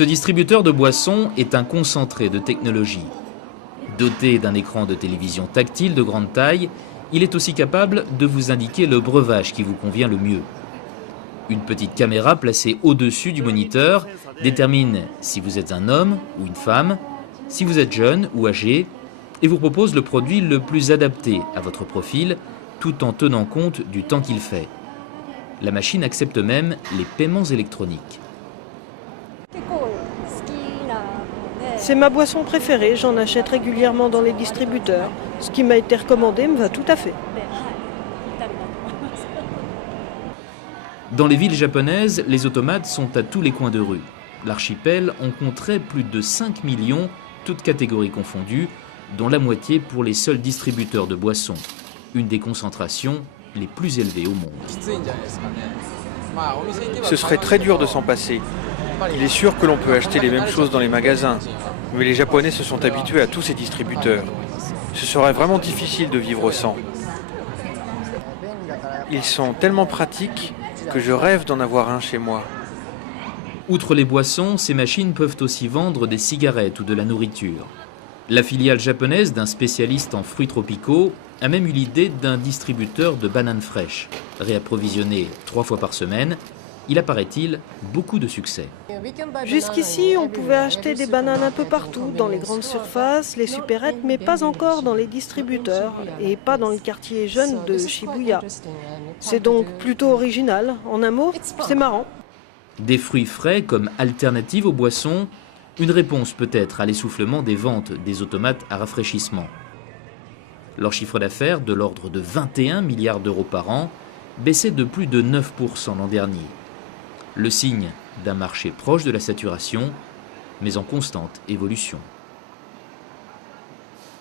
Ce distributeur de boissons est un concentré de technologie. Doté d'un écran de télévision tactile de grande taille, il est aussi capable de vous indiquer le breuvage qui vous convient le mieux. Une petite caméra placée au-dessus du moniteur détermine si vous êtes un homme ou une femme, si vous êtes jeune ou âgé, et vous propose le produit le plus adapté à votre profil, tout en tenant compte du temps qu'il fait. La machine accepte même les paiements électroniques. C'est ma boisson préférée, j'en achète régulièrement dans les distributeurs. Ce qui m'a été recommandé me va tout à fait. Dans les villes japonaises, les automates sont à tous les coins de rue. L'archipel en compterait plus de 5 millions, toutes catégories confondues, dont la moitié pour les seuls distributeurs de boissons. Une des concentrations les plus élevées au monde. Ce serait très dur de s'en passer. Il est sûr que l'on peut acheter les mêmes choses dans les magasins, mais les Japonais se sont habitués à tous ces distributeurs. Ce serait vraiment difficile de vivre sans. Ils sont tellement pratiques que je rêve d'en avoir un chez moi. Outre les boissons, ces machines peuvent aussi vendre des cigarettes ou de la nourriture. La filiale japonaise d'un spécialiste en fruits tropicaux a même eu l'idée d'un distributeur de bananes fraîches. Réapprovisionné 3 fois par semaine, il a, paraît-il, beaucoup de succès. Jusqu'ici, on pouvait acheter des bananes un peu partout, dans les grandes surfaces, les supérettes, mais pas encore dans les distributeurs et pas dans le quartier jeune de Shibuya. C'est donc plutôt original. En un mot, c'est marrant. Des fruits frais comme alternative aux boissons, une réponse peut-être à l'essoufflement des ventes des automates à rafraîchissement. Leur chiffre d'affaires, de l'ordre de 21 milliards d'euros par an, baissait de plus de 9% l'an dernier. Le signe d'un marché proche de la saturation, mais en constante évolution.